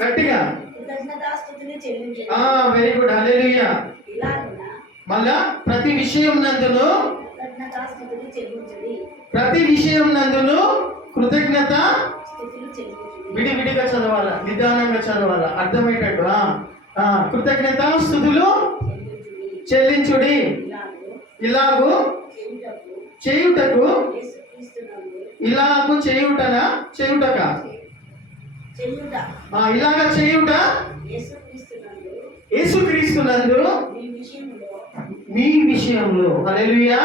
గట్టిగా very good హల్లెలూయా. మళ్ళా ప్రతి విషయం నందును కృతజ్ఞత విడివిడిగా చదవాలా, నిదానంగా చదవాలా, అర్థమయ్యేటట్టు. కృతజ్ఞత స్తుతులు చెల్లించుడి, ఇలాగు చేయుటకు. ఇలాగు చేయుటనా చేయుటక? ఇలాగ చేయుట యేసుక్రీస్తునందు మీ విషయంలో. హల్లెలూయా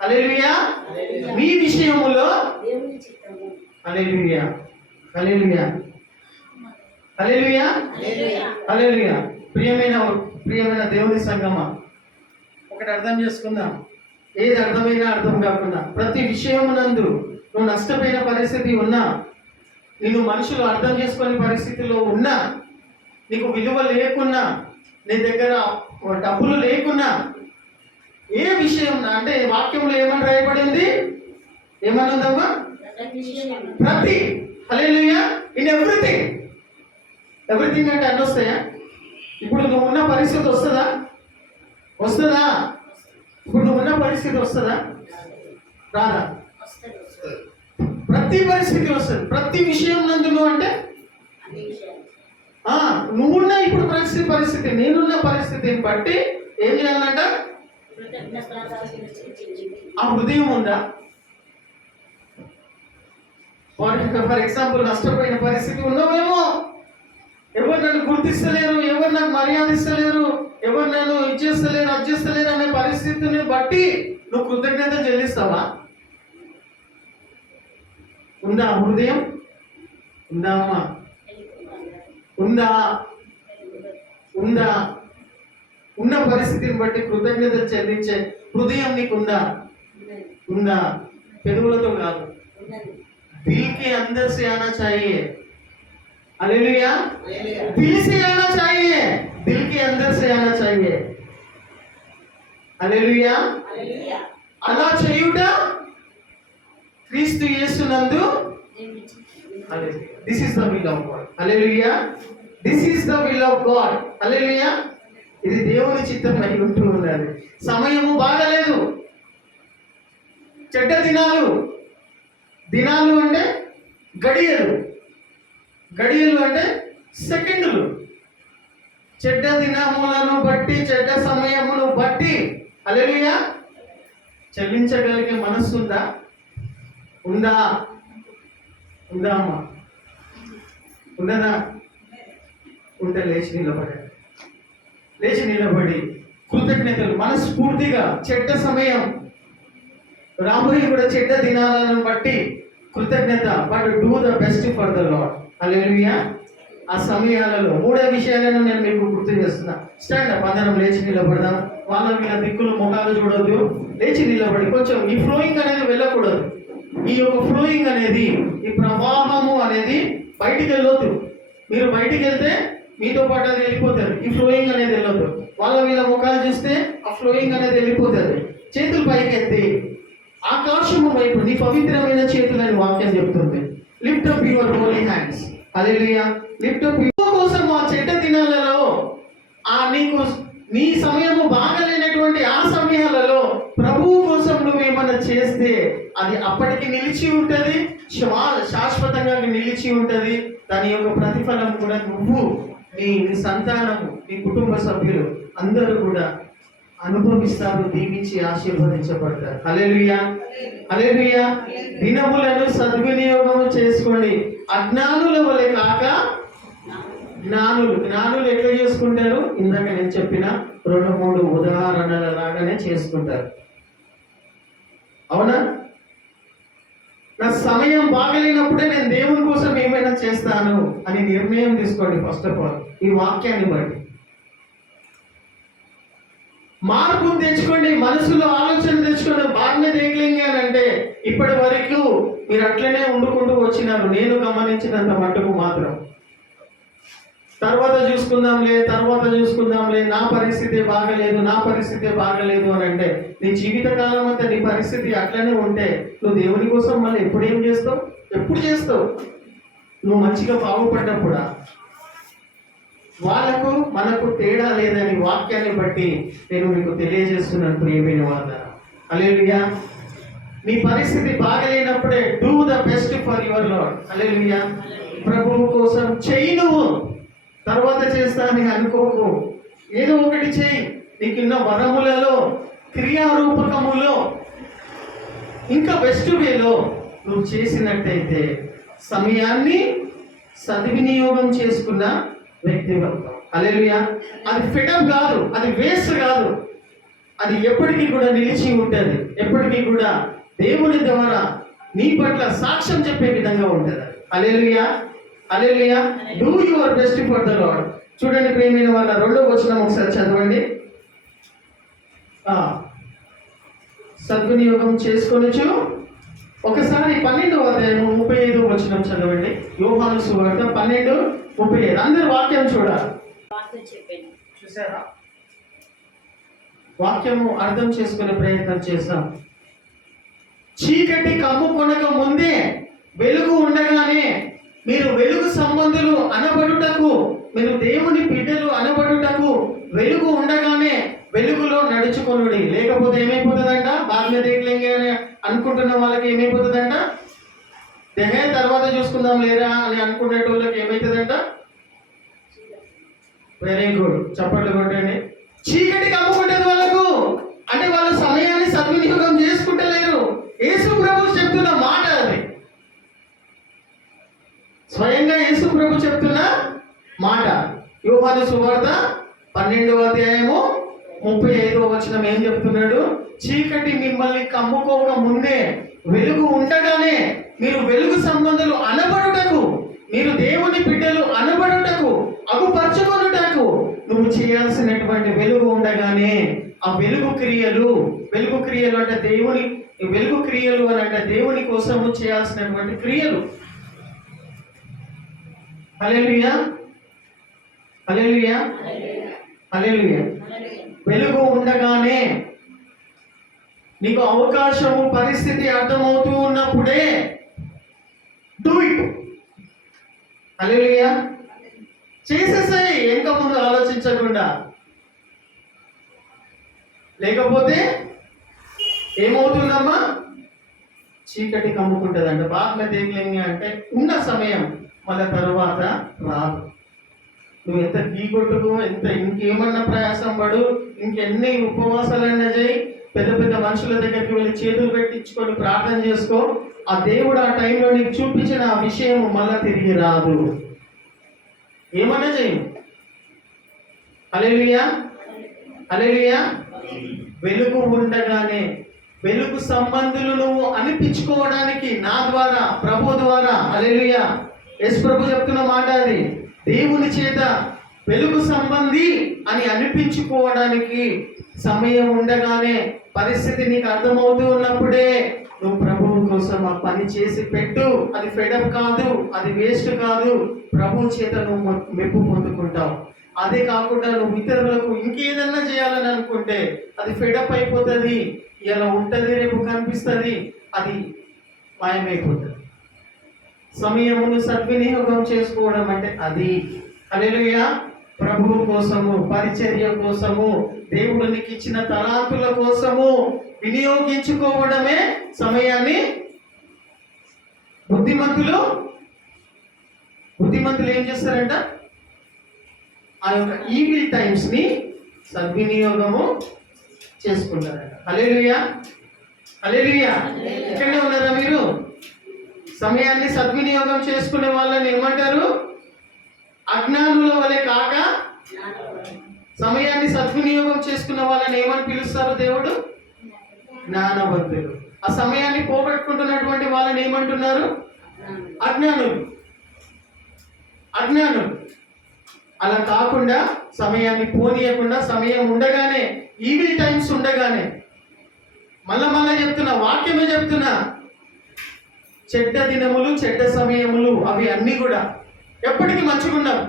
హల్లెలూయా. మీ విషయములో. హల్లెలూయా హల్లెలూయా హల్లెలూయా హల్లెలూయా. ప్రియమైన దేవుని సంగమా, ఒకటి అర్థం చేసుకుందాం. ఏది అర్థమైనా అర్థం కాకుండా ప్రతి విషయమునందు నువ్వు నష్టపోయిన పరిస్థితి ఉన్నా, నిన్ను మనుషులు అర్థం చేసుకునే పరిస్థితిలో ఉన్నా, నీకు విలువ లేకున్నా, నీ దగ్గర డబ్బులు లేకున్నా, ఏ విషయం అంటే వాక్యంలో ఏమని రాయబడింది? ఏమని ఉందమ్మా? ప్రతి. హల్లెలూయా. In everything. ఎవ్రీథింగ్ అంటే అన్ని వస్తాయా? ఇప్పుడు నువ్వు ఉన్న పరిస్థితి వస్తుందా? ఇప్పుడు నువ్వు ఉన్న పరిస్థితి వస్తుందా? రాదా? ప్రతి పరిస్థితి వస్తుంది. ప్రతి విషయం నందు నువ్వు అంటే నువ్వున్న ఇప్పుడు పరిస్థితి నేనున్న పరిస్థితిని బట్టి ఏం చేయాలంట? ఆ హృదయం ఉందా? ఫర్ ఎగ్జాంపుల్ నష్టపోయిన పరిస్థితి ఉన్నావేమో, ఎవరు నన్ను గుర్తిస్తలేరు, ఎవరు నాకు మర్యాద ఇస్తలేరు, ఎవరు నన్ను ఇచ్చేస్తలేరు, అడ్జేస్తలేరు అనే పరిస్థితిని బట్టి నువ్వు కృతజ్ఞత చెల్లిస్తావా? ఉందా హృదయం? ఉందా అమ్మా? ఉందా? ఉన్న పరిస్థితిని బట్టి కృతజ్ఞతలు చెల్లించే హృదయం నీకుందా? పెదవులతో కాదు, दिल के अंदर से आना चाहिए. हालेलुया. दिल से आना चाहिए, दिल के अंदर से आना चाहिए. हालेलुया. అలా చేయుట క్రీస్తు యేసునందు. This is the will of God. Hallelujah. This is the will of God. Hallelujah. ఇది దేవుని చిత్తం అయి ఉంటూ ఉన్నది. సమయము బాగలేదు, చెడ్డ దినాలు అంటే గడియలు అంటే సెకండ్లు. చెడ్డ దినములను బట్టి, చెడ్డ సమయమును బట్టి హల్లెలూయా చెల్లించగలిగే మనస్సు ఉందా అమ్మా? ఉన్నదా? ఉంటే లేచి నిలబడి కృతజ్ఞతలు మనస్ఫూర్తిగా. చెడ్డ సమయం రాబోయే కూడా చెడ్డ దినాలను బట్టి కృతజ్ఞత, but do the best for the Lord. Hallelujah. ఆ సమయాలలో మూడే విషయాలను నేను మీకు గుర్తు చేస్తున్నా. స్టాండ్ అప్, అందరం లేచి నిలబడదాం. వాళ్ళ వీళ్ళ దిక్కులు ముఖాలు చూడొద్దు, లేచి నిలబడి కొంచెం ఈ ఫ్లోయింగ్ అనేది వెళ్ళకూడదు. ఈ యొక్క ఫ్లోయింగ్ అనేది, ఈ ప్రవాహము అనేది బయటికి వెళ్ళొద్దు. మీరు బయటికి వెళ్తే మీతో పాటు అది వెళ్ళిపోతారు. ఈ ఫ్లోయింగ్ అనేది వెళ్ళొద్దు. వాళ్ళ వీళ్ళ ముఖాలు చూస్తే ఆ ఫ్లోయింగ్ అనేది వెళ్ళిపోతుంది. చేతులు పైకి ఎత్తి ఆకాశము వైపు నీ పవిత్రమైన చేతులని వాక్యం చెప్తుంది. Lift up your holy hands. Hallelujah. Lift up కోసం ఆ చెడ్డ దినాలలో నీకు నీ సమయము బాగలేనటువంటి ఆ సమయాలలో ప్రభువు కోసం నువ్వు ఏమన్నా చేస్తే అది అప్పటికి నిలిచి ఉంటుంది, శాశ్వతంగా నిలిచి ఉంటుంది. దాని యొక్క ప్రతిఫలం కూడా నువ్వు, నీ సంతానము, నీ కుటుంబ సభ్యులు అందరూ కూడా అనుభవిస్తారు, దీవించి ఆశీర్వదించబడతారు. హల్లెలూయా హల్లెలూయా. దినములను సద్వినియోగం చేసుకోండి. అజ్ఞానుల వలె కాక జ్ఞానులు ఎట్లా చేసుకుంటారు? ఇందాక నేను చెప్పిన 2-3 ఉదాహరణల లాగానే చేసుకుంటారు. అవునా? నా సమయం బాగలేనప్పుడే నేను దేవుని కోసం ఏమైనా చేస్తాను అని నిర్ణయం తీసుకోండి. ఫస్ట్ ఆఫ్ ఆల్ ఈ వాక్యాన్ని బట్టి మార్పును తెచ్చుకోండి. మనసులో ఆలోచన తెచ్చుకోండి. బాగానే దేగలింగి అని అంటే ఇప్పటి వరకు మీరు అట్లనే ఉండుకుంటూ వచ్చినారు, నేను గమనించినంత మట్టుకు మాత్రం. తర్వాత చూసుకుందాంలే, నా పరిస్థితి బాగలేదు అని అంటే నీ జీవితకాలం అంతా నీ పరిస్థితి అట్లనే ఉంటే నువ్వు దేవుని కోసం మళ్ళీ ఎప్పుడు చేస్తావు? నువ్వు మంచిగా బాగుపడ్డప్పుడా? వాళ్ళకు మనకు తేడా లేదని వాక్యాన్ని బట్టి నేను మీకు తెలియజేస్తున్నాను ప్రియమైన వాళ్ళ. హల్లెలూయా. నీ పరిస్థితి బాగలేనప్పుడే do the best for your Lord. Hallelujah. ప్రభువు కోసం చెయ్యి, నువ్వు తర్వాత చేస్తానని అనుకోకు. ఏదో ఒకటి చెయ్యి. నీకున్న వరములలో, క్రియారూపకములో ఇంకా బెస్ట్ వేలో నువ్వు చేసినట్టయితే సమయాన్ని సద్వినియోగం చేసుకున్న వ్యక్తిత్వం. హల్లెలూయా. అది ఫిడప్ కాదు, అది వేస్ట్ కాదు. అది ఎప్పటికీ కూడా నిలిచి ఉంటుంది. ఎప్పటికీ కూడా దేవుని ద్వారా నీ పట్ల సాక్ష్యం చెప్పే విధంగా ఉంటుంది. Hallelujah. Hallelujah. Do your best for the Lord. చూడండి ప్రియమైన వాళ్ళ, 2వ వచనం ఒకసారి చదవండి. సద్వినియోగం చేసుకొనొచ్చు. ఒకసారి 12వ అధ్యాయం 35వ వచనం చదవండి. యోహాను సువార్త 12:35. అందరు వాక్యం చూడాలి. చూసారా? వాక్యము అర్థం చేసుకునే ప్రయత్నం చేస్తాం. చీకటి కమ్ముకొనక ముందే వెలుగు ఉండగానే మీరు వెలుగు సంబంధులు అనబడుటకు, మీరు దేవుని బిడ్డలు అనబడుటకు వెలుగు ఉండగానే వెలుగులో నడుచుకొనుడి. లేకపోతే ఏమైపోతుందంట? బాగా దేఖలేంగే అని అనుకుంటున్న వాళ్ళకి ఏమైపోతుందంట? దేహే తర్వాత చూసుకుందాం లేరా అని అనుకునేటోళ్ళకి ఏమైతుందంట? వెరీ గుడ్, చప్పట్లు కొట్టండి. చీకటి కమ్ముకుంటేది వాళ్ళకు, అంటే వాళ్ళ సమయాన్ని సద్వినియోగం చేసుకుంటలేరు. యేసు ప్రభు చెప్తున్న మాట అది. స్వయంగా యేసు ప్రభు చెప్తున్న మాట. యోహాను సువార్త 12వ అధ్యాయము 35వ వచనం ఏం చెప్తున్నాడు? చీకటి మిమ్మల్ని కమ్ముకోక ముందే వెలుగు ఉండగానే మీరు వెలుగు సంబంధులు అనబడుటకు, మీరు దేవుని బిడ్డలు అనబడుటకు, అగుపరచుకొనుటకు నువ్వు చేయాల్సినటువంటి వెలుగు ఉండగానే ఆ వెలుగు క్రియలు అంటే దేవుని వెలుగు క్రియలు అని అంటే దేవుని కోసము చేయాల్సినటువంటి క్రియలు. హల్లెలూయా. హల్లెలూయా. హల్లెలూయా. వెలుగు ఉండగానే నీకు అవకాశము, పరిస్థితి అర్థమవుతూ ఉన్నప్పుడే డూ ఇట్. హల్లెలూయా. చేసేసాయి ఇంకా ముందు ఆలోచించకుండా. లేకపోతే ఏమవుతుందమ్మా? చీకటి కమ్ముకుంటుందంట. బాగా దేఖలేంగి అంటే ఉన్న సమయం మళ్ళీ తర్వాత రాదు. నువ్వు ఎంత గీకొట్టుకో, ఎంత ఇంకేమన్నా ప్రయాసం పడు, ఇంకెన్ని ఉపవాసాలన్నా చేయి, పెద్ద పెద్ద మనుషుల దగ్గరికి వెళ్ళి చేతులు పెట్టించుకొని ప్రార్థన చేసుకో, ఆ దేవుడు ఆ టైంలో నీకు చూపించిన ఆ విషయం మళ్ళా తిరిగి రాదు. ఏమన్నా చేయి. హల్లెలూయా. హల్లెలూయా. వెలుగు ఉండగానే వెలుగు సంబంధులు నువ్వు అనిపించుకోవడానికి నా ద్వారా, ప్రభు ద్వారా, హల్లెలూయా, యేసు ప్రభు చెప్తున్న మాట అది. దేవుని చేత వెలుగు సంబంధి అని అనిపించుకోవడానికి సమయం ఉండగానే, పరిస్థితి నీకు అర్థమవుతూ ఉన్నప్పుడే నువ్వు ప్రభువు కోసం ఆ పని చేసి పెట్టు. అది ఫెడప్ కాదు, అది వేస్ట్ కాదు. ప్రభు చేత నువ్వు మెప్పు పొందుకుంటావు. అదే కాకుండా నువ్వు ఇతరులకు ఇంకేదన్నా చేయాలని అనుకుంటే అది ఫెడప్ అయిపోతుంది. ఇలా ఉంటుంది, రేపు కనిపిస్తుంది, అది మాయమైపోతుంది. సమయమును సద్వినియోగం చేసుకోవడం అంటే అది. హల్లెలూయా. ప్రభువు కోసము, పరిచర్య కోసము, దేవుడు నీకు ఇచ్చిన తలాంతుల కోసము వినియోగించుకోవడమే సమయాన్ని. బుద్ధిమంతులు ఏం చేస్తారంట? ఆ యొక్క ఈవిల్ టైమ్స్ ని సద్వినియోగము చేసుకుంటారంట. హల్లెలూయా. హల్లెలూయా. ఇక్కడే ఉన్నారా మీరు? సమయాన్ని సద్వినియోగం చేసుకునే వాళ్ళని ఏమంటారు? అజ్ఞానుల వలె కాక సమయాన్ని సద్వినియోగం చేసుకున్న వాళ్ళని ఏమని పిలుస్తారు దేవుడు? జ్ఞానవంతులు. ఆ సమయాన్ని పోగొట్టుకుంటున్నటువంటి వాళ్ళని ఏమంటున్నారు? అజ్ఞానులు. అలా కాకుండా సమయాన్ని పోనీయకుండా, సమయం ఉండగానే, ఈవిల్ టైమ్స్ ఉండగానే, మళ్ళా చెప్తున్నా, వాక్యమే చెప్తున్నా, చెడ్డ దినములు, చెడ్డ సమయములు అవి అన్నీ కూడా ఎప్పటికీ మంచిగుండవు,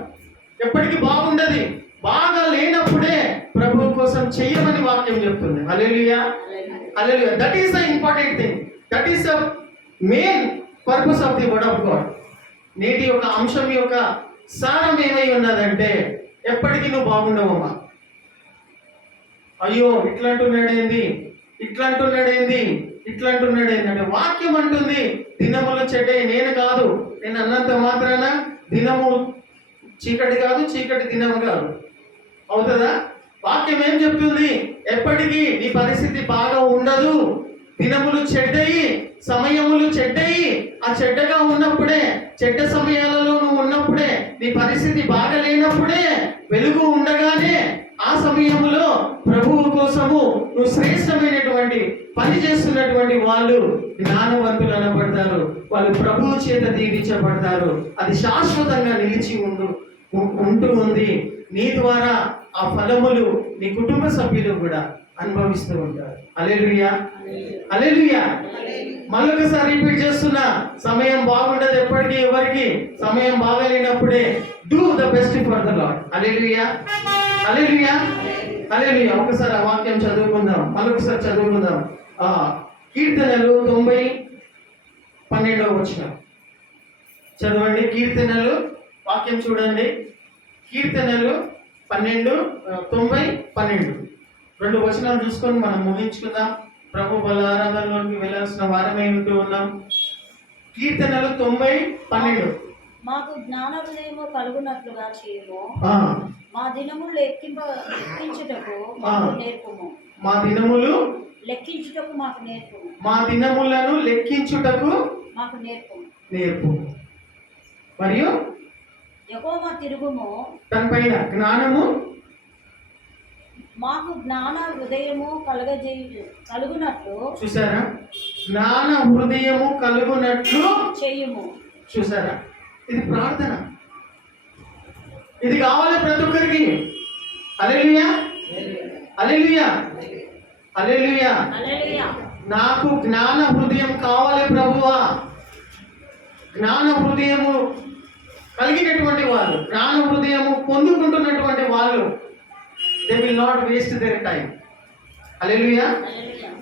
ఎప్పటికీ బాగుండదు. బాగా లేనప్పుడే ప్రభు కోసం చెయ్యమని వాక్యం చెప్తుంది. Hallelujah. Hallelujah. That is the important thing. That is the main purpose of the word of God. నేటి యొక్క అంశం యొక్క సారం ఏమై ఉన్నదంటే, ఎప్పటికీ నువ్వు బాగుండవమ్మా. అయ్యో ఇట్లా అంటున్నాడేంది, ఇట్లా అంటున్నాడేంది, ఇట్లా అంటున్నాడేంది అంటే వాక్యం అంటుంది దినములు చెడ్డే. నేను కాదు, నేను అన్నంత మాత్రాన దినము చీకటి కాదు, చీకటి దినము కాదు. అవుతుందా? వాక్యం ఏం చెప్తుంది? ఎప్పటికీ నీ పరిస్థితి బాగా ఉండదు, దినములు చెడ్డయి, సమయములు చెడ్డయి. ఆ చెడ్డగా ఉన్నప్పుడే, చెడ్డ సమయాలలో నువ్వు ఉన్నప్పుడే, నీ పరిస్థితి బాగా లేనప్పుడే, వెలుగు ఉండగానే ఆ సమయంలో ప్రభువు కోసము నువ్వు శ్రేష్టమైనటువంటి పని చేస్తున్నటువంటి వాళ్ళు జ్ఞానవంతులు అనబడతారు. వాళ్ళు ప్రభువు చేత దీవించబడతారు. అది శాశ్వతంగా నిలిచి ఉంటూ ఉంది. నీ ద్వారా ఆ ఫలములు నీ కుటుంబ సభ్యులు కూడా అనుభవిస్తూ ఉంటారు. హల్లెలూయా, హల్లెలూయా. మళ్ళొకసారి రిపీట్ చేస్తున్నా, సమయం బాగుండదు ఎప్పటికీ ఎవరికి. సమయం బాగలేనప్పుడే do the best for the Lord. Hallelujah, hallelujah, hallelujah. ఒకసారి ఆ వాక్యం చదువుకుందాం, మళ్ళొకసారి చదువుకుందాం. కీర్తనలు 90:12 చదవండి. కీర్తనలు వాక్యం చూడండి. కీర్తనలు 90:12 రెండు వచనాలు చూసుకొని మనం ముగించుకుందాం. ప్రభు బలారాధనలోకి వెళ్ళాల్సిన వారమే ఉంటూ ఉన్నాం. కీర్తనలు 90:12 మాకు జ్ఞాన హృదయము కలుగునట్లుగా చేయము, మా దినములు లెక్కించుటకు మాకు నేర్పుము. మా దినములు లెక్కించుటకు మాకు నేర్పుము. మా దినములను లెక్కించుటకు మాకు నేర్పుము. నేర్పు. మరియు యెహోవా తిరుగుము, దానిపైన జ్ఞానము. మాకు జ్ఞాన హృదయము కలుగునట్లు. చూసారా? జ్ఞాన హృదయము కలుగునట్లు చెయ్యము. చూసారా? ఇది ప్రార్థన. ఇది కావాలి ప్రతి ఒక్కరికి. హల్లెలూయా, హల్లెలూయా, హల్లెలూయా. హల్లెలూయా. నాకు జ్ఞాన హృదయం కావాలి ప్రభువా. జ్ఞాన హృదయము కలిగినటువంటి వాళ్ళు, జ్ఞాన హృదయము పొందుకుంటున్నటువంటి వాళ్ళు, they will not waste their time. Hallelujah.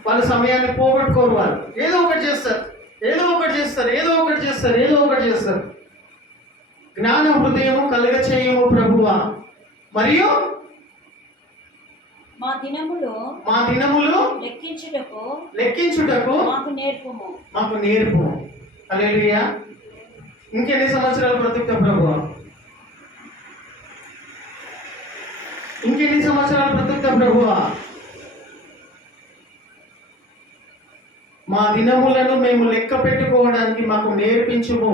వాళ్ళ సమయాన్ని పోగొట్టుకోరు. వాళ్ళు ఏదో ఒకటి చేస్తారు, ఏదో ఒకటి చేస్తారు, ఏదో ఒకటి చేస్తారు, ఏదో ఒకటి చేస్తారు. జ్ఞాన హృదయము కలుగచేయము ప్రభువా. మరియు మా దినములు లెక్కించుటకు మాకు నేర్పుము. మాకు నేర్పు. హల్లెలూయా. ఇంకెన్ని సంవత్సరాలు బ్రతుకుతా ప్రభువా? ఇంకెన్ని సంవత్సరాలు బ్రతుకుతా ప్రభువా? మా దినములను మేము లెక్క పెట్టుకోవడానికి మాకు నేర్పించుము.